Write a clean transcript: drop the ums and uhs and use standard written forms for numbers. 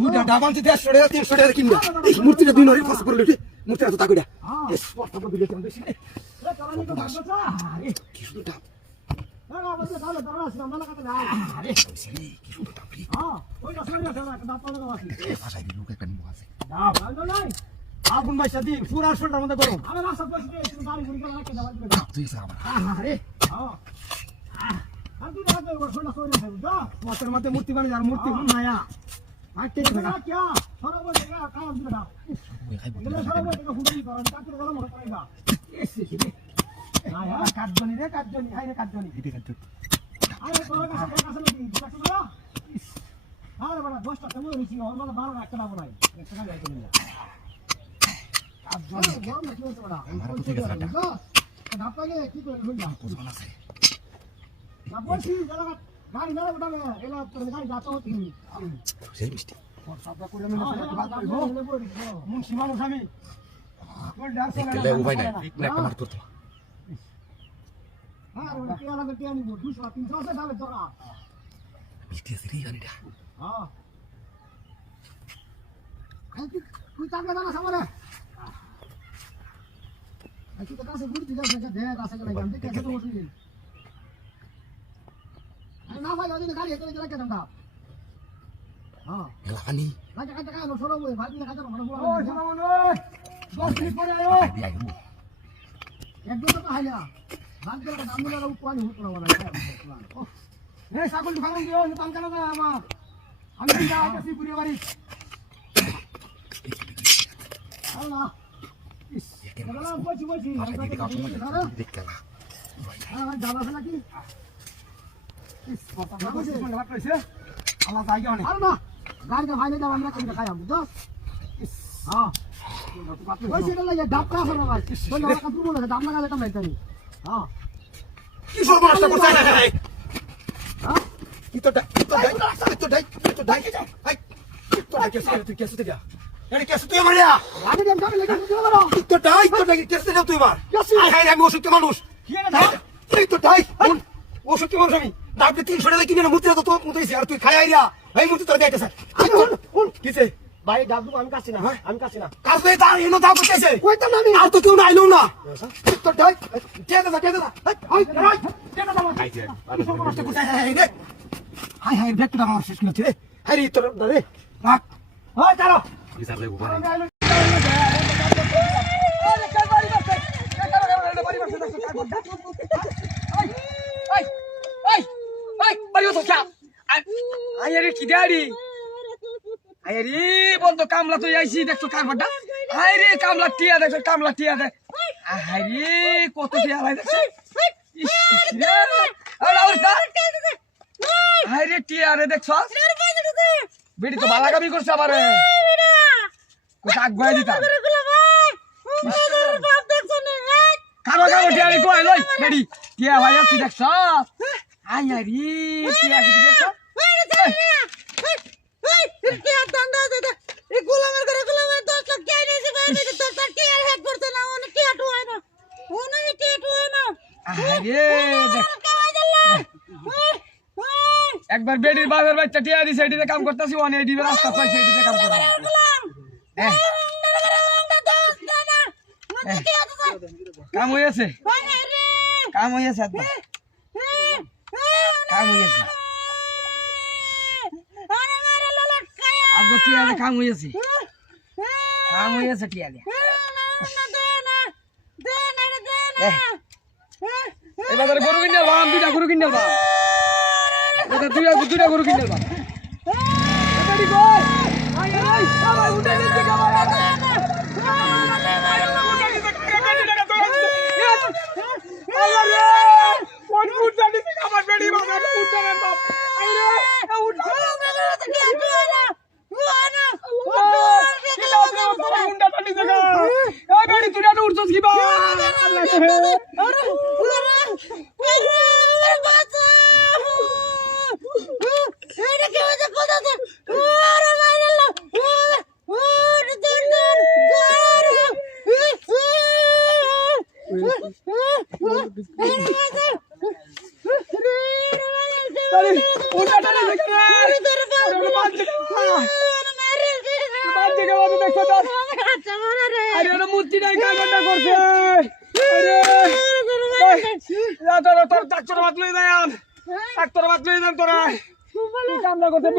দুটা ডাবান যে 150 টাকা 300 টাকা কিনবা এই মূর্তিটা দুই নরে খরচ করলে মূর্তিটা তো তাকইডা এস পড়তা দিলে কেমন বেশি কি শুধু ডাব না বলতে তাহলে দাঁড়া আসলাম না কাছে না আরে কি শুধু ডাব রে ওই না সরে গেছে না ডাব পাওয়া আছে ভাষায় লোক একটা নিবো আছে ডাব ভালো নাই আগুন বাইসা দি পুরা শোলটার মধ্যে করো আমি রাস্তা বসে একটু গাড়ি গুড়ি করে রাখতে দাও ডাব তুই সারা আরে আর তুই রাখতে ওর শোলটা সরে গেছে যা মাছের মধ্যে মূর্তি বানিয়ে আর মূর্তি মায়া আটকে গেছে কি সরা বলে না কাম দিবে না সরা বলে না হুড়ি করো কাটতে গেল মরে পড়াইবা এসে কি আয়া কাটজনি রে কাটজনি হাই রে কাটজনি এটা কাট আরে তোর কাছে নাকি দেখছ না আরে বড় 10টা সময় হইছি ওর বড় 12 রাখতে না বলাই একটা কাজ করতে না কাটজনি গরম না কি হচ্ছে বড় আমার তো ঠিক আছে না পাইলে কি করে হইলা কোন আছে না বলছি গাড়ি না উঠাবে এলা তোর গাড়ি যাতো হতি সেই মিষ্টি সবটা করে আমি বাদ করব মুন্সি মানুষ আমি তোর ডার দেখলে উপায় নাই না একটা মার তোর হ্যাঁ ওই কি আলাদা কি আনি 200 300 আছে দামে তোরা মিষ্টি আছে রে গাড়িটা হ্যাঁ তুই তাকে দানা সামনে তুই তো কাছে ঘুরতে যাস না দে কাছে গেলে গান দেখে তো বসে আরে না ভাই ওই গাড়ি হেঁটে চলে কেন না হ্যাঁ এলাকানি কাটা কাটা কাটা সরো বই ভাই না কাটা মানে বলা ওই শোনা মনে 10 মিনিট পরে আয়ো একদম তো হাইলা ভাগ করে দাম দিলে পানি হতো না বলা এই ছাগল খাওয়ান দিও না পান কেন না আমার আমি দিদা আইতাছি পুরি বাড়ি আল্লাহ ইস দাদা বলছি দেখলা হ্যাঁ দাদা আছে নাকি ইস কথা বলছে ভাত কইছে আল্লাহ জায়গা অনেক আরে না গাড়িতে ভাই দাও আমরা কেন খাইলাম বুঝছো হ্যাঁ ওই সেটা লাগে ডাবটা আছে না ভাই বল না কাপড় বলে ডাব লাগালে এটা মাইতানি হ্যাঁ কি সব রাস্তা করতে হ্যাঁ হ্যাঁ তো তুই কেসে যা আরে কেসে তুই মারিয়া আগে দেন যাবে লাগে বুঝতে পারো তো কেসে যাও তুই মার আই আমি অসুস্থ মানুষ কি না এই তো ডাই অসুস্থ মানুষ আমি ডাবকে 300 টাকা কিনে না মূর্তি তো তোর মতই আর তুই খাই আইরা এই মূর্তি তোর দেইতেছ কিসে ভাই ডাব আমি কাছি না আমি কাছি না কাছে তা এনো দাও কইতেছে কইতাম না আমি আর তো কেউ না আইলো না তো ডাই কেদা হাই হাই দেখ তো আমার শেষ করছে রে হাই রে তোর দাদে রাখ ওই চলো বিচার দেব বাড়ি আরে কি দাঁড়ি আরে বলতো কামলা তো আইছি দেখছো কারবারটা আরে কামলা টিয়া দেখছো কামলা টিয়া দেখ আরে কত টিয়া লাই দেখছো আরে টিয়া রে দেখছো বেড়ি তো বালা গাবি করছে আবার কোথা আগুয়াই দিতা কারো কারো টিয়া কই লই বেড়ি টিয়া ভাই আছি দেখছো আই আরে টিয়া কি দেখছো একবার বেডির বাবার বাচ্চা টিয়া দিছে এটিতে কাম করতেছি ওনে এটিতে রাস্তা পাইছে এটিতে কাম করতে কাম হয়েছে কাম হয়েছে কাম হয়েছে আগে টিয়া কাম হয়েছে টিয়া দিয়ে এবার গরু কিনে বাম দুইটা গরু কিনে বাম দুইটা গরু কিনে বাম দেখছো তো? আরে ওরা মূর্তি নাই কারবারটা করছে আরে তোর ডাক্তার বাদ লই যাম ডাক্তার বাদ লই যাম তোরা কি কামলা করছে